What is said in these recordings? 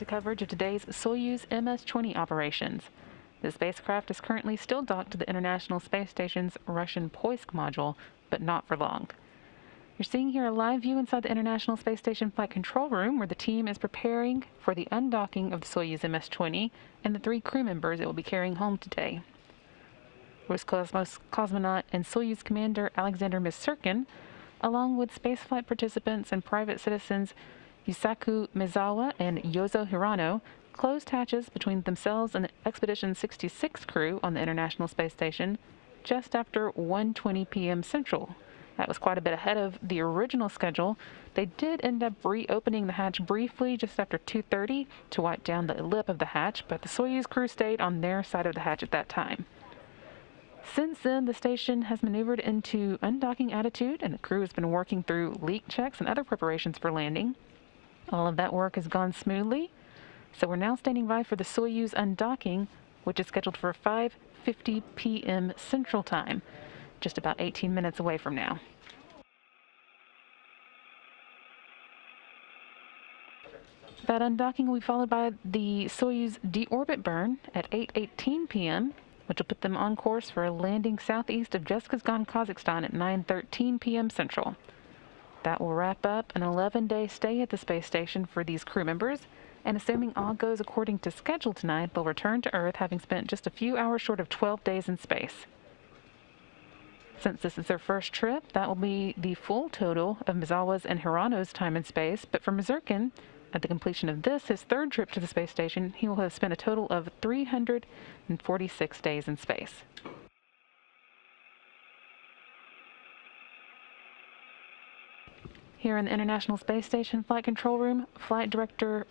to coverage of today's Soyuz MS-20 operations. The spacecraft is currently still docked to the International Space Station's Russian Poisk module, but not for long. You're seeing here a live view inside the International Space Station Flight Control Room, where the team is preparing for the undocking of the Soyuz MS-20 and the 3 crew members it will be carrying home today. Roscosmos cosmonaut and Soyuz commander Alexander Misurkin, along with spaceflight participants and private citizens Yusaku, Maezawa, and Yozo Hirano, closed hatches between themselves and the Expedition 66 crew on the International Space Station just after 1:20 p.m. Central. That was quite a bit ahead of the original schedule. They did end up reopening the hatch briefly just after 2:30 to wipe down the lip of the hatch, but the Soyuz crew stayed on their side of the hatch at that time. Since then, the station has maneuvered into undocking attitude, and the crew has been working through leak checks and other preparations for landing. All of that work has gone smoothly, so we're now standing by for the Soyuz undocking, which is scheduled for 5:50 p.m. Central Time, just about 18 minutes away from now. That undocking will be followed by the Soyuz deorbit burn at 8:18 p.m., which will put them on course for a landing southeast of Kazakhstan, Kazakhstan at 9:13 p.m. Central. That will wrap up an 11-day stay at the space station for these crew members, and assuming all goes according to schedule tonight, they'll return to Earth having spent just a few hours short of 12 days in space. Since this is their first trip, that will be the full total of Maezawa's and Hirano's time in space, but for Misurkin, at the completion of this, his third trip to the space station, he will have spent a total of 346 days in space. Here in the International Space Station Flight Control Room, Flight Director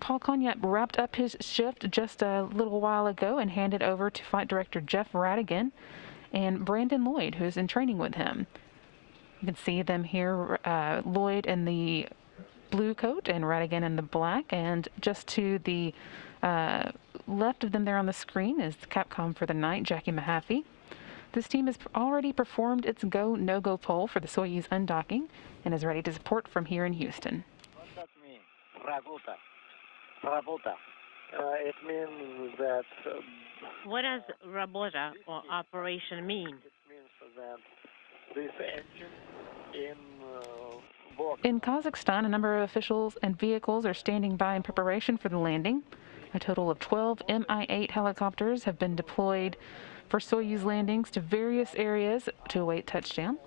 Paul Cognac wrapped up his shift just a little while ago and handed over to Flight Director Jeff Radigan and Brandon Lloyd, who's in training with him. You can see them here, Lloyd in the blue coat and Radigan in the black, and just to the left of them there on the screen is the Capcom for the night, Jackie Mahaffey. This team has already performed its go, no-go poll for the Soyuz undocking and is ready to support from here in Houston. What does that mean? Работа. Работa. It means that... What does Rabota or operation mean? It means that this engine in Kazakhstan, a number of officials and vehicles are standing by in preparation for the landing. A total of 12 Mi-8 helicopters have been deployed for Soyuz landings to various areas to await touchdown.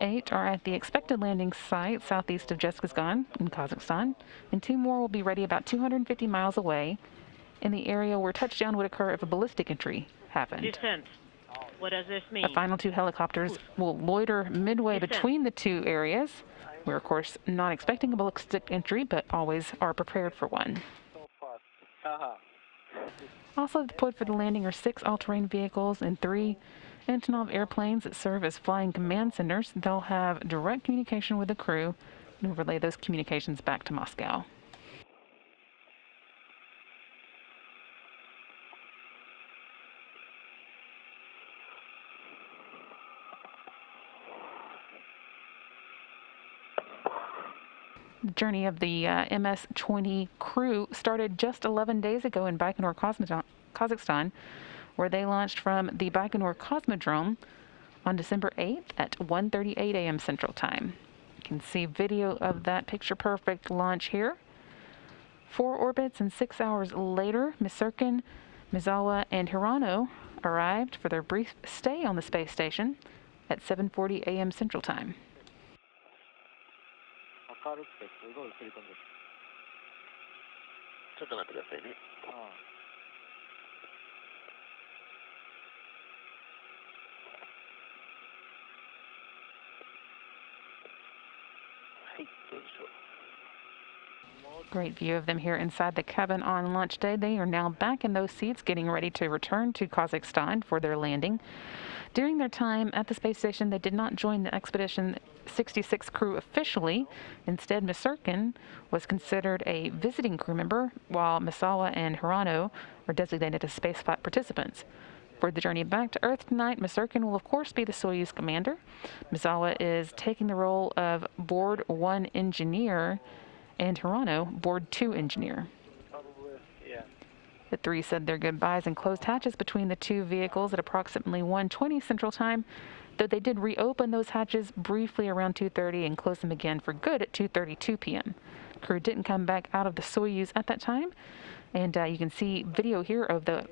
8 are at the expected landing site southeast of Kazakhstan in Kazakhstan, and 2 more will be ready about 250 miles away in the area where touchdown would occur if a ballistic entry happened. Descent. What does this mean? The final 2 helicopters will loiter midway between the 2 areas. We're, of course, not expecting a ballistic entry, but always are prepared for one. Also deployed for the landing are 6 all-terrain vehicles and 3 Antonov airplanes that serve as flying command centers. They'll have direct communication with the crew and will relay those communications back to Moscow. The journey of the MS-20 crew started just 11 days ago in Baikonur, Kazakhstan, where they launched from the Baikonur Cosmodrome on December 8th at 1:38 a.m. Central Time. You can see video of that picture-perfect launch here. 4 orbits and 6 hours later, Misurkin, Maezawa, and Hirano arrived for their brief stay on the space station at 7:40 a.m. Central Time. Great view of them here inside the cabin on launch day. They are now back in those seats, getting ready to return to Kazakhstan for their landing. During their time at the space station, they did not join the Expedition 66 crew officially. Instead, Misurkin was considered a visiting crew member, while Maezawa and Hirano were designated as spaceflight participants. For the journey back to Earth tonight, Misurkin will of course be the Soyuz commander. Maezawa is taking the role of Board 1 engineer, and Hirano, Board 2 engineer. The three said their goodbyes and closed hatches between the two vehicles at approximately 1:20 Central Time, though they did reopen those hatches briefly around 2:30 and close them again for good at 2:32 p.m. The crew didn't come back out of the Soyuz at that time, and you can see video here of the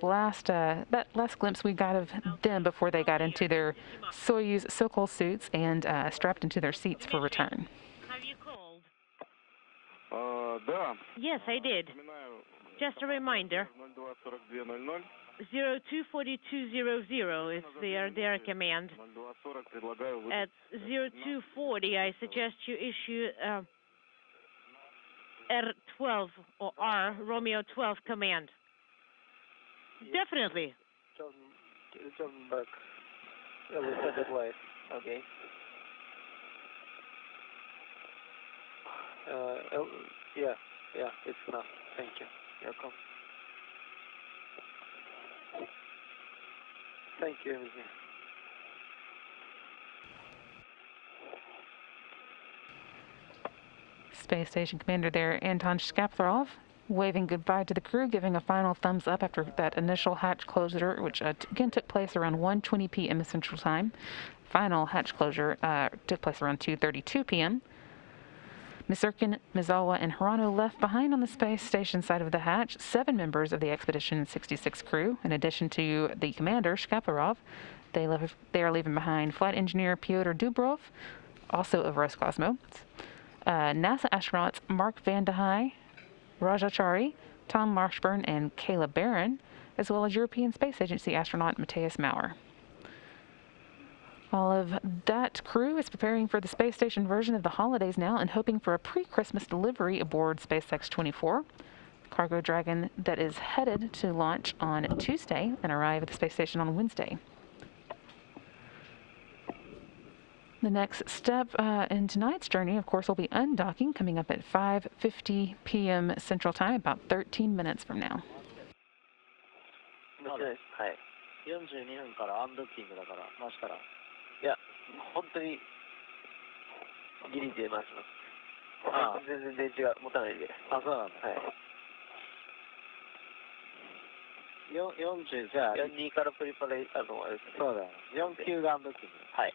that last glimpse we got of them before they got into their Soyuz Sokol suits and strapped into their seats for return. Have you called? Да. Yes, I did. Just a reminder. 024200 is their command. At 0240, I suggest you issue R12 or R Romeo 12 command. Definitely. Turn back. We said it live. Okay. Yeah, it's enough. Thank you. You're welcome. Thank you, engineer. Space Station Commander there, Anton Shkaplerov, waving goodbye to the crew, giving a final thumbs up after that initial hatch closure, which again took place around 1:20 p.m. Central Time. Final hatch closure took place around 2:32 p.m. Misurkin, Maezawa, and Hirano left behind on the space station side of the hatch 7 members of the Expedition 66 crew. In addition to the commander, Shkaplerov, they are leaving behind flight engineer Pyotr Dubrov, also of Roscosmos, NASA astronauts Mark Van de Heij, Rajachari, Tom Marshburn, and Kayla Barron, as well as European Space Agency astronaut Matthias Maurer. All of that crew is preparing for the space station version of the holidays now and hoping for a pre-Christmas delivery aboard SpaceX 24, cargo Dragon that is headed to launch on Tuesday and arrive at the space station on Wednesday. The next step in tonight's journey, of course, will be undocking, coming up at 5:50 p.m. Central Time, about 13 minutes from now. 42分からアンドッキングだから回したら、いや本当にギリで回します。ああ全然電池が持たないで。あ、そうなんだ。はい。40じゃあ42からプリパレあのあれですね。そうだよ。49がアンドッキング。はい。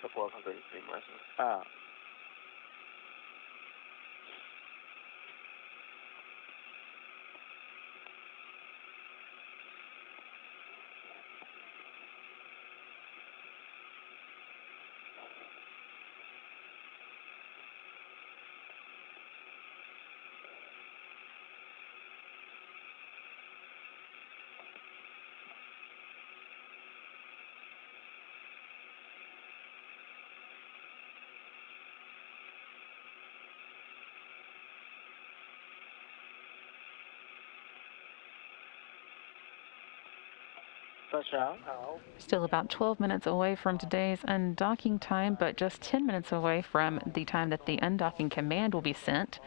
そこは確実に回します。ああ。Still about 12 minutes away from today's undocking time, but just 10 minutes away from the time that the undocking command will be sent.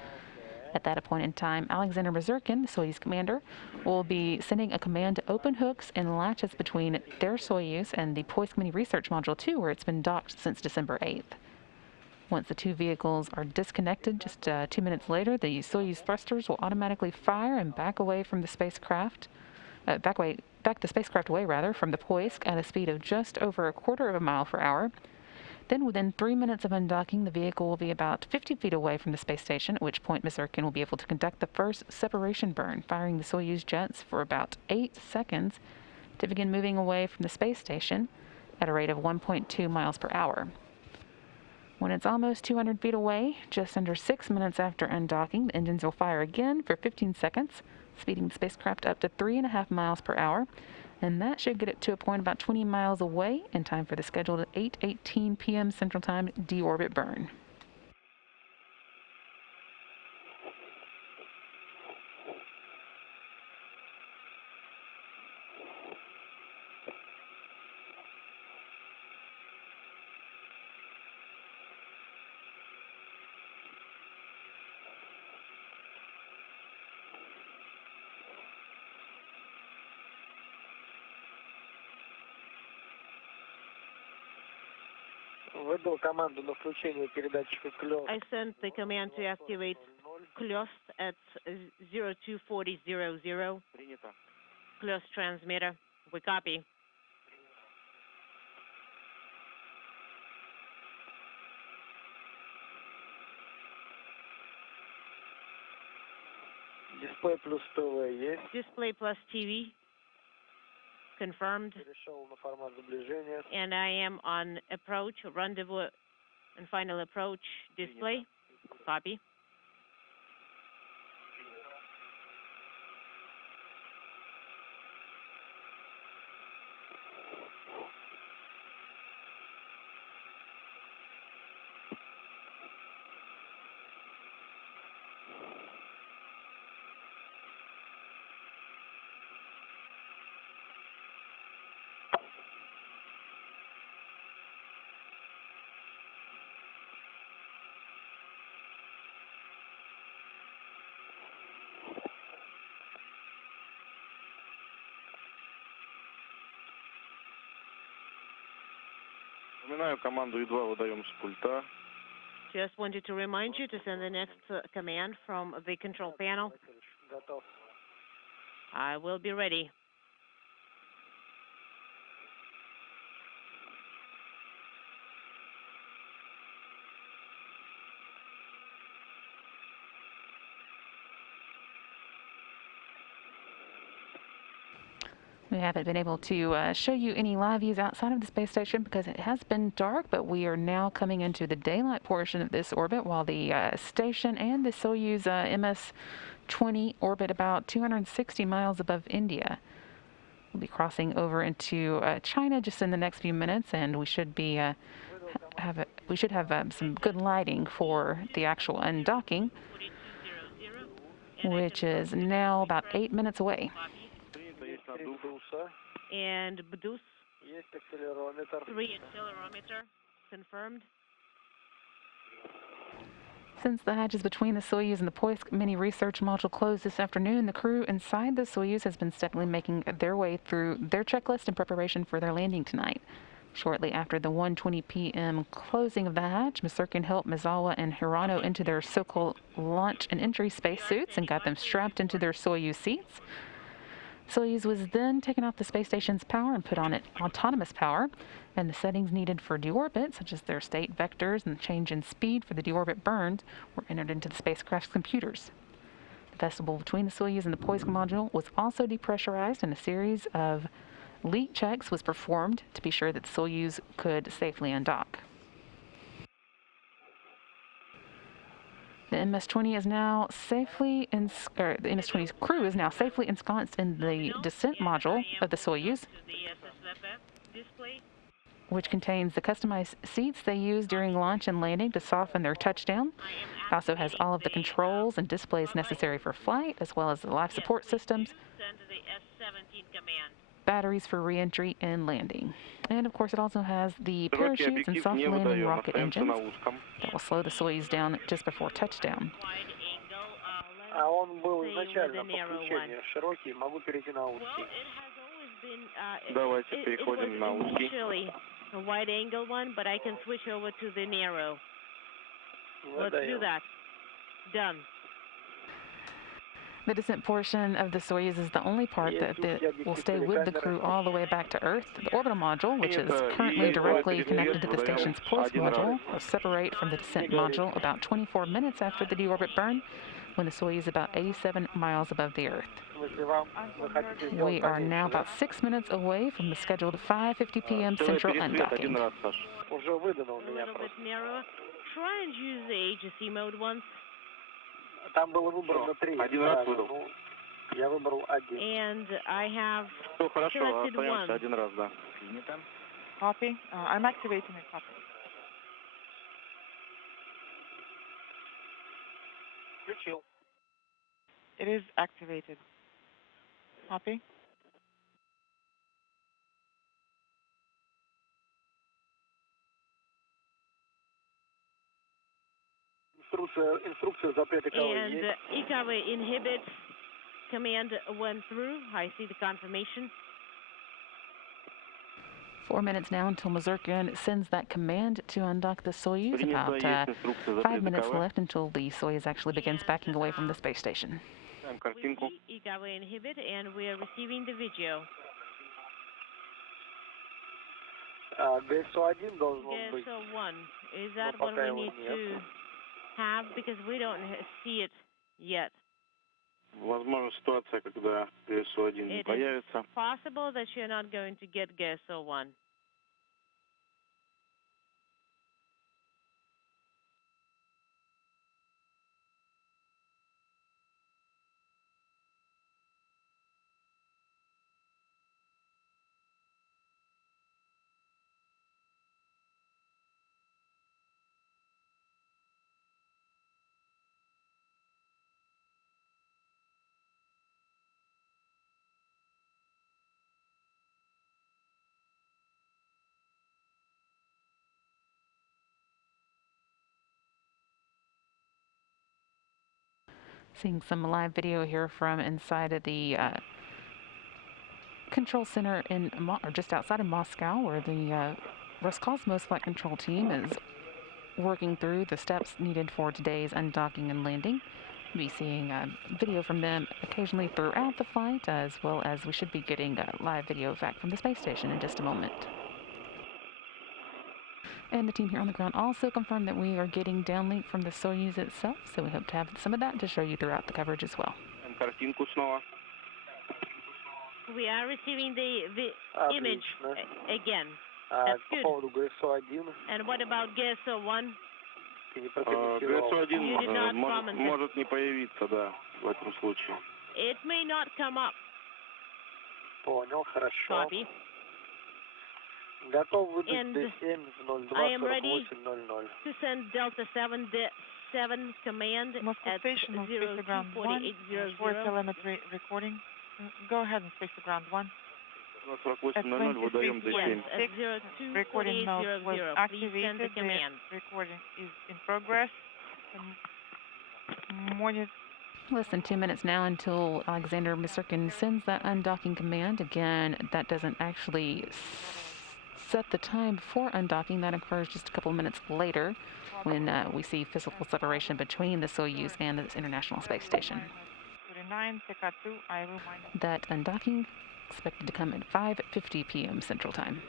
At that point in time, Alexander Misurkin, the Soyuz commander, will be sending a command to open hooks and latches between their Soyuz and the Poisk Mini Research Module 2, where it's been docked since December 8th. Once the two vehicles are disconnected, just 2 minutes later, the Soyuz thrusters will automatically fire and back away from the spacecraft, back the spacecraft away from the Poisk at a speed of just over 1/4 mile per hour. Then within 3 minutes of undocking, the vehicle will be about 50 feet away from the space station, at which point Misurkin will be able to conduct the first separation burn, firing the Soyuz jets for about 8 seconds to begin moving away from the space station at a rate of 1.2 miles per hour. When it's almost 200 feet away, just under 6 minutes after undocking, the engines will fire again for 15 seconds, speeding the spacecraft up to 3.5 miles per hour, and that should get it to a point about 20 miles away in time for the scheduled 8:18 p.m. Central Time deorbit burn. I sent the command to activate CLOST at 024000. Close transmitter. We copy. Дисплей плюс ТВ есть. Display plus TV. Confirmed. Перешел на формат сближения. And I am on approach, rendezvous, and final approach display. Copy. Напоминаю, команду едва выдаем с пульта. Just wanted to remind you to send the next command from the control panel. Готов. I will be ready. We haven't been able to show you any live views outside of the space station because it has been dark, but we are now coming into the daylight portion of this orbit while the station and the Soyuz MS-20 orbit about 260 miles above India. We'll be crossing over into China just in the next few minutes, and we should be have some good lighting for the actual undocking, which is now about 8 minutes away. And Bdus. Есть акселерометр. 3 accelerometer. Confirmed. Since the hatches between the Soyuz and the Poisk mini research module closed this afternoon, the crew inside the Soyuz has been steadily making their way through their checklist in preparation for their landing tonight. Shortly after the 1:20 p.m. closing of the hatch, Misurkin helped Maezawa and Hirano into their so-called launch and entry spacesuits and got them strapped into their Soyuz seats. Soyuz was then taken off the space station's power and put on it autonomous power, and the settings needed for deorbit, such as their state vectors and the change in speed for the deorbit burns, were entered into the spacecraft's computers. The vestibule between the Soyuz and the Poisk module was also depressurized, and a series of leak checks was performed to be sure that the Soyuz could safely undock. The MS-20 is now safely, the MS-20's crew is now safely ensconced in the descent module of the Soyuz, which contains the customized seats they use during launch and landing to soften their touchdown. It also has all of the controls and displays necessary for flight, as well as the life support systems, batteries for re-entry and landing. And of course it also has the parachutes and soft landing rocket engines that will slow the Soyuz down just before touchdown. А он был изначально подключение широкий, могу перейти на узкий. Давайте переходим на узкий. A wide angle one, but I can switch over to the narrow. Let's do that. Done. The descent portion of the Soyuz is the only part that will stay with the crew all the way back to Earth. The orbital module, which is currently directly connected to the station's Poisk module, will separate from the descent module about 24 minutes after the deorbit burn, when the Soyuz is about 87 miles above the Earth. We are now about 6 minutes away from the scheduled 5:50 p.m. central undocking. A little bit narrower. Try and use the agency mode once. Там было выбрано 3. Один раз выдал. Я выбрал 1. And I have Все хорошо, selected остаемся one. один раз, да. Copy. I'm activating it. Copy. Включил. It is activated. Copy. Инструкция запрета КВ And есть. IKV inhibit command went through. I see the confirmation. 4 minutes now until Misurkin sends that command to undock the Soyuz. About 5 minutes left until the Soyuz actually begins backing away from the space station. Получаем картинку. Икавы inhibit, and we are receiving the video. ГСО-1 должно быть. GSO-1, is that what we need to have? Because we don't see it yet. Возможно, ситуация, когда ГСО-1 не появится. It's possible that you're not going to get GSO-1. Seeing some live video here from inside of the control center in or just outside of Moscow, where the Roscosmos flight control team is working through the steps needed for today's undocking and landing. We'll be seeing video from them occasionally throughout the flight, as well as we should be getting live video back from the space station in just a moment. And the team here on the ground also confirmed that we are getting downlink from the Soyuz itself, so we hope to have some of that to show you throughout the coverage as well. Картинку снова. We are receiving the image again. That's По good. поводу ГСО-1. And what about GSO-1? Ты не прокомментировал. ГСО-1 может не появиться, да, в этом случае. It may not come up. Понял, хорошо. Copy. Готов выдать And D7 в I am ready 02:48:00. to send Delta 7 command Moscow at Station on Space to Ground 1 for 024800. telemetry recording. Go ahead and Space to Ground 1. 48:00 выдаем D7. Yes, at Recording mode was 024800. Please send the activated. The command. recording is in progress. Monitor. Less than 2 minutes now until Alexander Misurkin sends that undocking command. Again, that doesn't actually set the time for undocking. That occurs just a couple minutes later when we see physical separation between the Soyuz and this International Space Station. That undocking expected to come at 5:50 p.m. Central Time.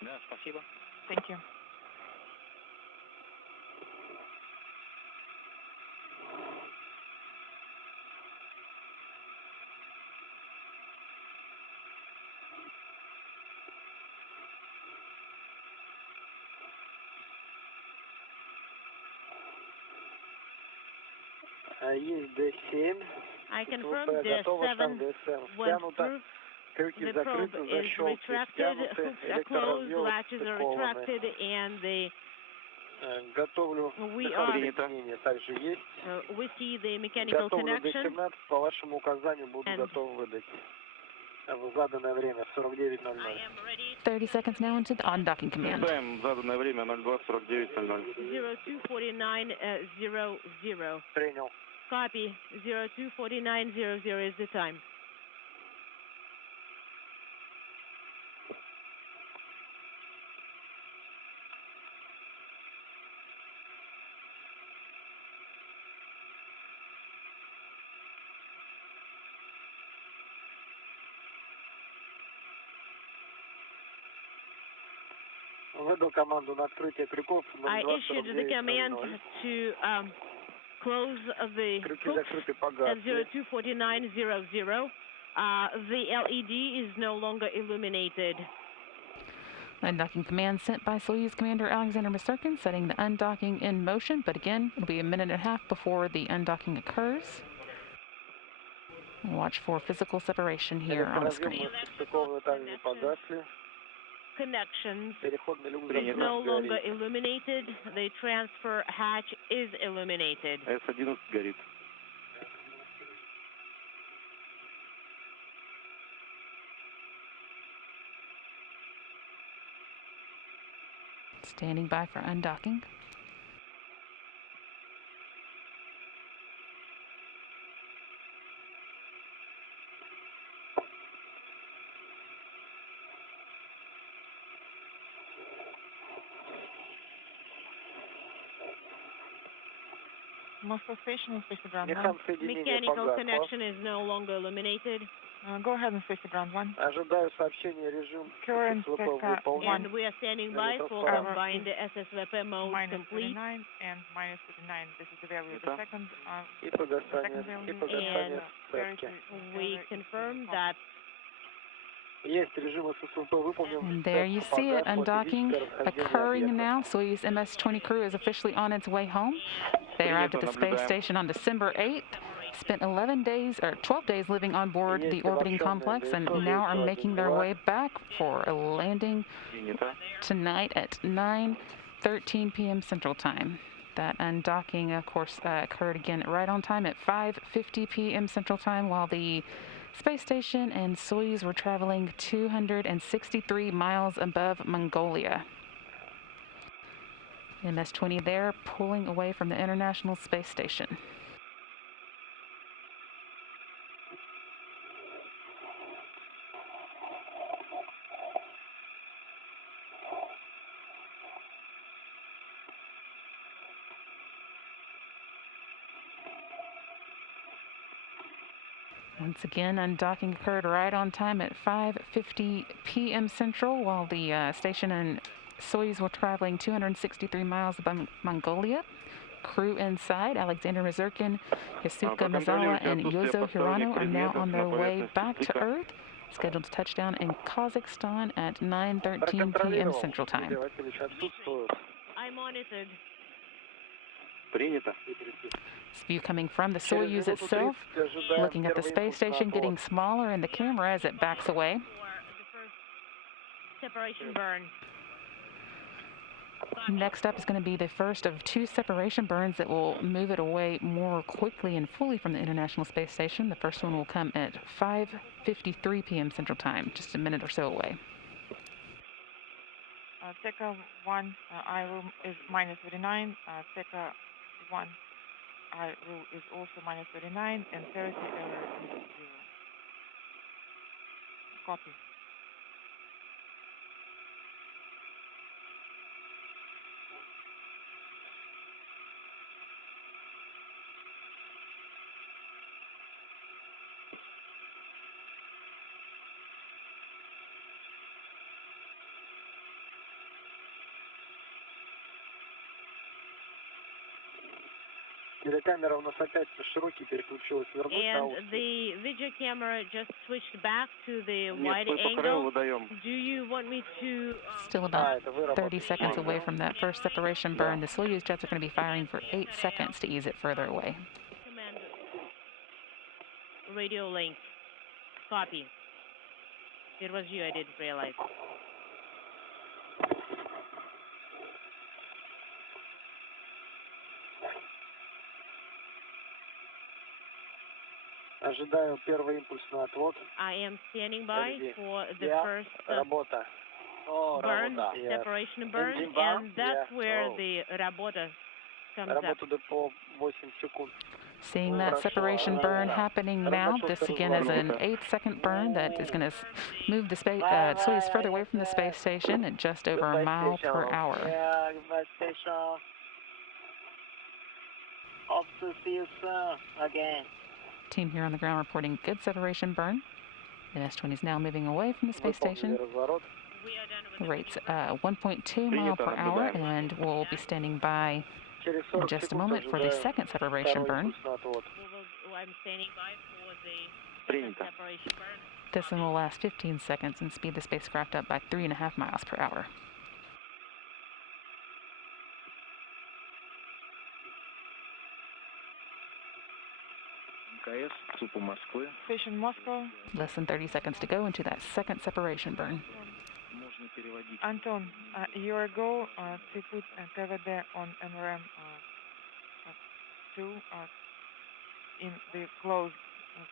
Да, спасибо. Thank you. Есть D7. I confirm Готово, там D7 D7. went Стянуто. through. Крюки The probe закрыты, is защелки retracted, стянуты, hooks are closed, электроразъемы latches are стыкованы. retracted, and the Готовлю we are соединение также есть. we see the mechanical Готовлю connection. D17, по вашему указанию буду готов выдать. В заданное время 49:00. 30 seconds now into the undocking command. Ожидаем заданное время 02:49:00. 024900. Принял. Copy. 024900 is the time. Выдал команду на открытие крюков. I issued the command to close the Крюки hooks закрыты, at погасли. 024900. The LED is no longer illuminated. Undocking command sent by Soyuz Commander Alexander Misurkin, setting the undocking in motion, but again, it'll be a minute and a half before the undocking occurs. Watch for physical separation here on the screen. Connections is no longer illuminated. The transfer hatch is illuminated. С-11 горит. Standing by for undocking. Moscow Station and Space Ground 1. Механ соединение по Mechanical ГАК. connection is no longer illuminated. Go ahead and Space Ground 1. Ожидаю сообщения режим Current СВП SECA выполнен. And we are standing by for Error combined SSVP mode minus complete. 39 and minus 39. This is the value of the second. И Second погасание, value. и погасание Very СЭПки. We confirm that Есть режим ССВП выполнен. And there you see it, undocking occurring now. Soyuz MS-20 crew is officially on its way home. They arrived at the space station on December 8th, spent 11 days or 12 days living on board the orbiting complex, and now are making their way back for a landing tonight at 9:13 p.m. Central Time. That undocking, of course, occurred again right on time at 5:50 p.m. Central Time, while the space station and Soyuz were traveling 263 miles above Mongolia. MS-20 there, pulling away from the International Space Station. Once again, undocking occurred right on time at 5:50 p.m. Central, while the station and Soyuz were traveling 263 miles above Mongolia. Crew inside, Alexander Misurkin, Yusaku, Maezawa, and Yozo, Hirano, are now on their way back to Earth, scheduled to touch down in Kazakhstan at 9:13 p.m. Central Time. I monitored. Принято. This view coming from the Soyuz itself, looking at the space station getting smaller and the camera as it backs away. For the first separation burn. Next up is going to be the first of two separation burns that will move it away more quickly and fully from the International Space Station. The first one will come at 5:53 p.m. Central Time, just a minute or so away. SECA 1 I room is minus 39. SECA 1 I room is also minus 39, and 30 error is 0. Copy. Телекамера у нас опять широкий переключилась, вернуть на And узкий. the video camera just switched back to the Нет, wide мы по краю angle. выдаем. Do you want me to... Still about 30 seconds away from that first separation burn. The Soyuz jets are going to be firing for 8 seconds to ease it further away. Command radio link. Copy. It was you, I didn't realize. Ожидаю первый импульс на отвод. I am standing by for the first Работа. burn, separation burn, Engine bar? and that's Yeah. where the rabota comes up. Работа депо 8 секунд. Seeing that separation burn happening now, this again is an 8-second burn that is going to move the Soyuz further away from the space station at just over a mile per hour. Yeah, goodbye station. Hope to see you soon again. Team here on the ground reporting good separation burn. The MS-20 is now moving away from the space station. Разворот. We are done with The the rate's 1.2 mile per hour, and we'll be standing by Через in 40 just a секунд moment for the ожидаю second separation второй burn. импульс на отвод. I'm standing by for the second Принято. separation burn. This one will last 15 seconds and speed the spacecraft up by 3.5 miles per hour. МКС, ЦУПу Москвы. Station Moscow. Less than 30 seconds to go into that second separation burn. Можно переводить. Anton, a year ago, they put KVD on MRM 2 in the closed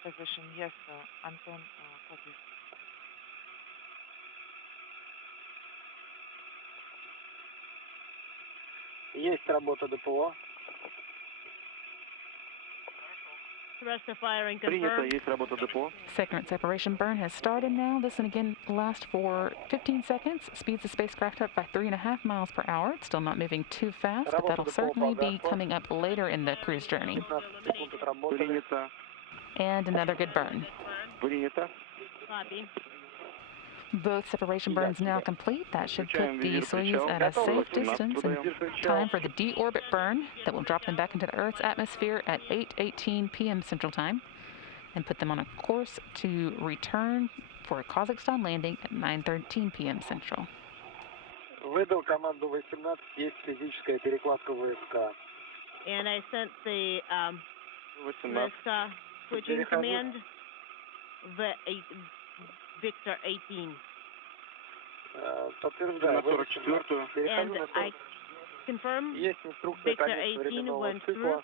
position. Yes, Anton, copies. Есть работа ДПО. Thruster firing Принято, confirmed. есть работа депо. Second separation burn has started now. This one again lasts for 15 seconds. Speeds the spacecraft up by 3.5 miles per hour. It's still not moving too fast, but that'll certainly be coming up later in the cruise journey. 15 секунд отработали. Принято. And another good burn. Принято. Copy. Both separation burns now complete. That should put the Soyuz at a safe distance and time for the deorbit burn that will drop them back into the Earth's atmosphere at 8:18 p.m. Central Time and put them on a course to return for a Kazakhstan landing at 9:13 p.m. Central. Выдал команду 18, есть физическая перекладка ВСК. And I sent the 18. switching command, Victor 18. Подтверждаю. На 44-ю. And I confirm Есть инструкция Victor конец 18 временного went цикла. through,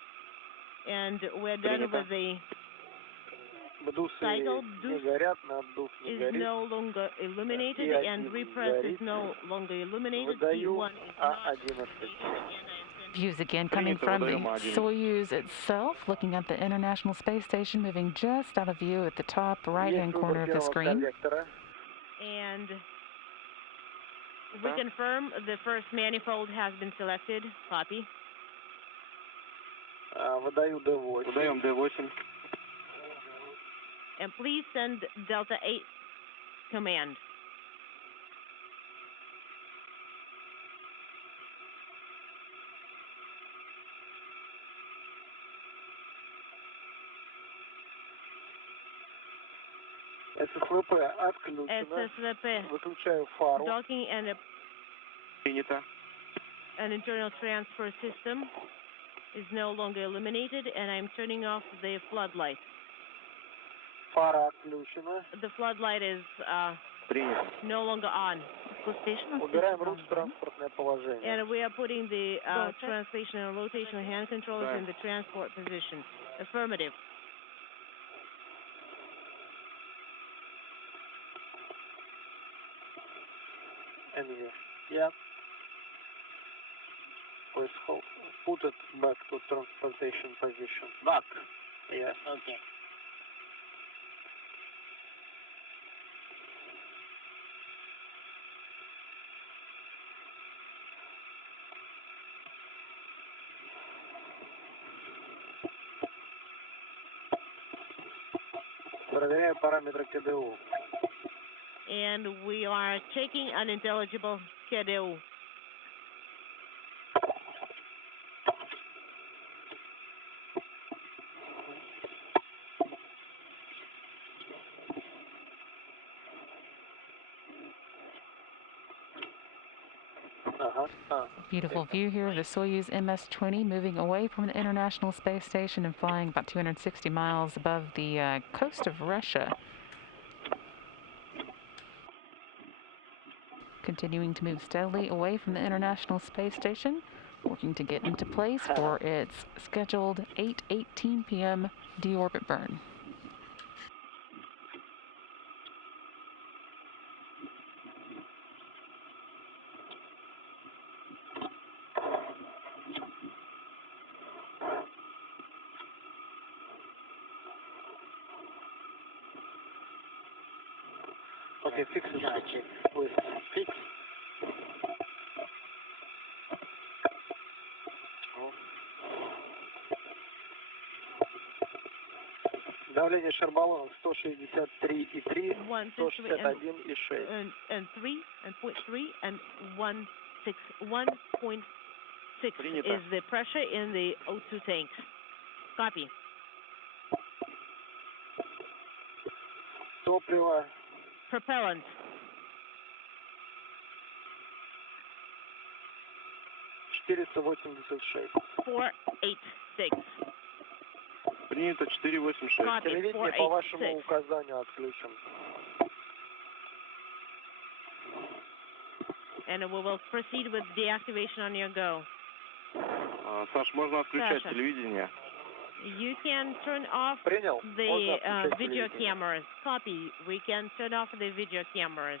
and we're done Принято. with the Бдусы cycle. не Deuce горят, наддув не is горит. no longer illuminated, И and один repress is горит. no longer illuminated. Выдаю P1 is not. А11. Views again coming from the Soyuz itself, looking at the International Space Station, moving just out of view at the top right-hand Есть corner выбор of the первого screen. коллектора. And we confirm the first manifold has been selected. Copy. Выдаю D8. Выдаем D8. And please send Delta 8 command. ССВП отключено. SSVP Выключаю фару. docking and Принято. an internal transfer system is no longer illuminated, and I'm turning off the floodlight. Фара отключена. The floodlight is Принято. no longer on. Убираем руль в транспортное положение. And we are putting the translation and rotational hand controls in the transport position. Affirmative. Enemy. Yeah. Please put it back to transportation position. Back. Yes. Okay. Проверяю параметры КДУ. And we are checking unintelligible KDU. Beautiful view here of the Soyuz MS-20 moving away from the International Space Station and flying about 260 miles above the coast of Russia. Continuing to move steadily away from the International Space Station, working to get into place for its scheduled 8:18 p.m. deorbit burn. Okay, fix it. Please fix. Давление шарбаллона 163,3, 161,6. And 3 and 0.3 and 1.6 Принято. is the pressure in the O2 tanks. Copy. Топливо Propellant. 486. 486. Принято 486. Copy. Телевидение по вашему 486. указанию отключен. And we will proceed with deactivation on your go. Саш, можно отключать Саша. телевидение? You can turn off Принял. the Можно отключать video телевидение. cameras. Copy. We can turn off the video cameras.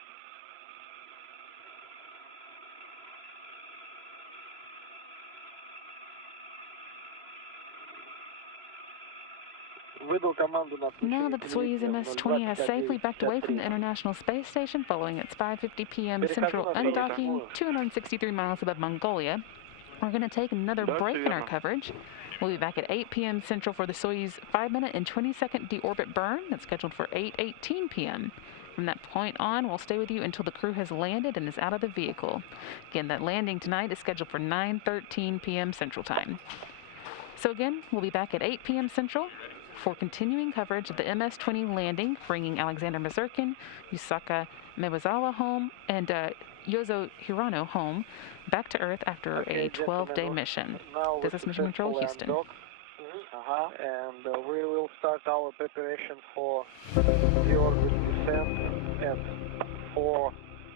Now that the Soyuz MS-20 has safely backed away from the International Space Station following its 5:50 p.m. Central undocking 263 miles above Mongolia, we're going to take another break in our coverage. We'll be back at 8 p.m. Central for the Soyuz 5-minute and 20-second deorbit burn that's scheduled for 8:18 p.m. From that point on, we'll stay with you until the crew has landed and is out of the vehicle. Again, that landing tonight is scheduled for 9:13 p.m. Central Time. So again, we'll be back at 8 p.m. Central for continuing coverage of the MS-20 landing, bringing Alexander Misurkin, Yusaku Maezawa home, and Yozo Hirano home back to Earth after a 12-day mission. This is Mission Control, Houston. And we will start our preparation for the orbit descent at 4